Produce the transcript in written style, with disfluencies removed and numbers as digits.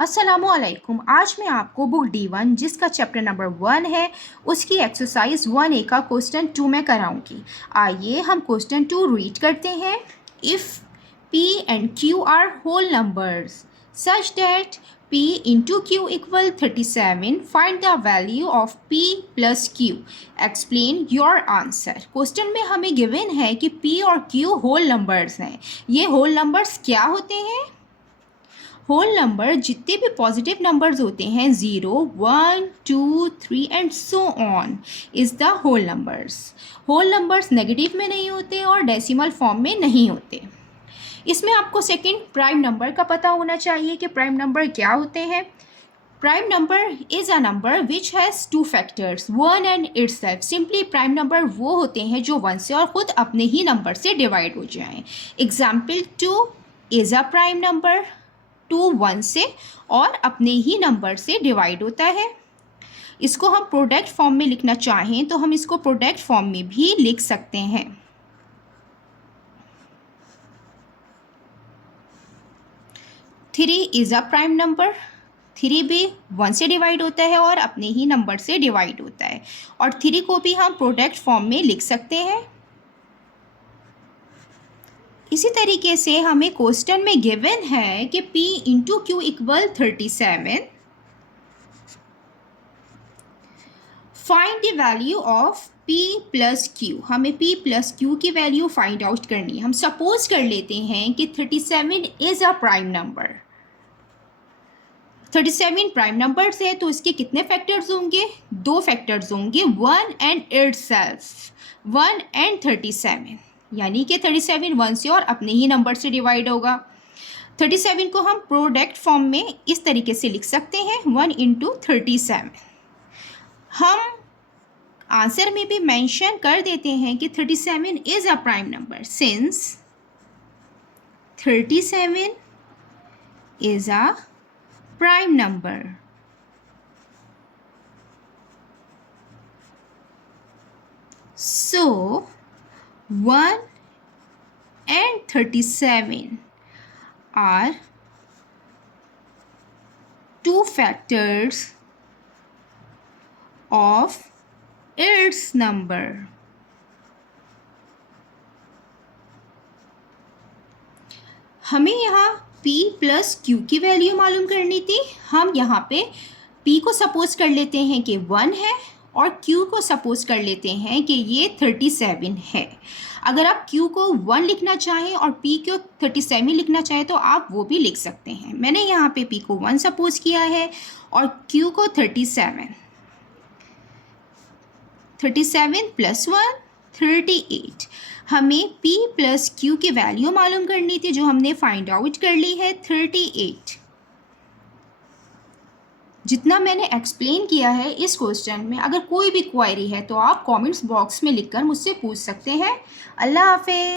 अस्सलामुअलैकुम। आज मैं आपको बुक D1 जिसका चैप्टर नंबर 1 है उसकी एक्सरसाइज 1A का क्वेश्चन 2 में कराऊंगी। आइए हम क्वेश्चन 2 रीड करते हैं। If P and Q are whole numbers such that P into Q equal 37, find the value of P plus Q। Explain your answer. Question में हमें गिवन है कि P और Q होल नंबर्स हैं। ये whole numbers क्या होते हैं? होल नंबर जितने भी पॉजिटिव नंबर्स होते हैं 0, 1, 2, 3 and so on is the whole numbers. Whole numbers negative में नहीं होते और डेसिमल फॉर्म में नहीं होते। इसमें आपको सेकंड प्राइम नंबर का पता होना चाहिए कि प्राइम नंबर क्या होते हैं। Prime number is a number which has 2 factors 1 and itself. Simply prime number वो होते हैं जो 1 से और ख़ुद अपने ही नंबर से डिवाइड हो जाएं। Example 2 is a prime number. 2 1 से और अपने ही नंबर से डिवाइड होता है। इसको हम प्रोडक्ट फॉर्म में लिखना चाहें तो हम इसको प्रोडक्ट फॉर्म में भी लिख सकते हैं। 3 इज़ अ प्राइम नंबर। 3 भी 1 से डिवाइड होता है और अपने ही नंबर से डिवाइड होता है और 3 को भी हम प्रोडक्ट फॉर्म में लिख सकते हैं। इसी तरीके से हमें क्वेश्चन में गिवन है कि P into Q equal 37, find the value of P plus Q। हमें P प्लस Q की वैल्यू फाइंड आउट करनी है। हम सपोज कर लेते हैं कि 37 is a prime number. 37 prime number है तो इसके कितने फैक्टर्स होंगे? 2 फैक्टर्स होंगे, 1 एंड इटसेल्फ, 1 एंड 37। यानी कि 37 1 से और अपने ही नंबर से डिवाइड होगा। 37 को हम प्रोडक्ट फॉर्म में इस तरीके से लिख सकते हैं 1 इंटू 37। हम आंसर में भी मेंशन कर देते हैं कि 37 is a prime number since 37 is a prime number. So 1 and 37 are 2 factors of its number. हमें यहाँ P प्लस Q की वैल्यू मालूम करनी थी। हम यहाँ पे P को सपोज कर लेते हैं कि 1 है और Q को सपोज कर लेते हैं कि ये 37 है। अगर आप Q को 1 लिखना चाहें और P को 37 लिखना चाहें तो आप वो भी लिख सकते हैं। मैंने यहाँ पे P को 1 सपोज किया है और Q को 37। 37 प्लस 1 38। हमें P प्लस Q की वैल्यू मालूम करनी थी जो हमने फाइंड आउट कर ली है 38। जितना मैंने एक्सप्लेन किया है इस क्वेश्चन में, अगर कोई भी क्वेरी है तो आप कमेंट्स बॉक्स में लिखकर मुझसे पूछ सकते हैं। अल्लाह हाफ़िज़।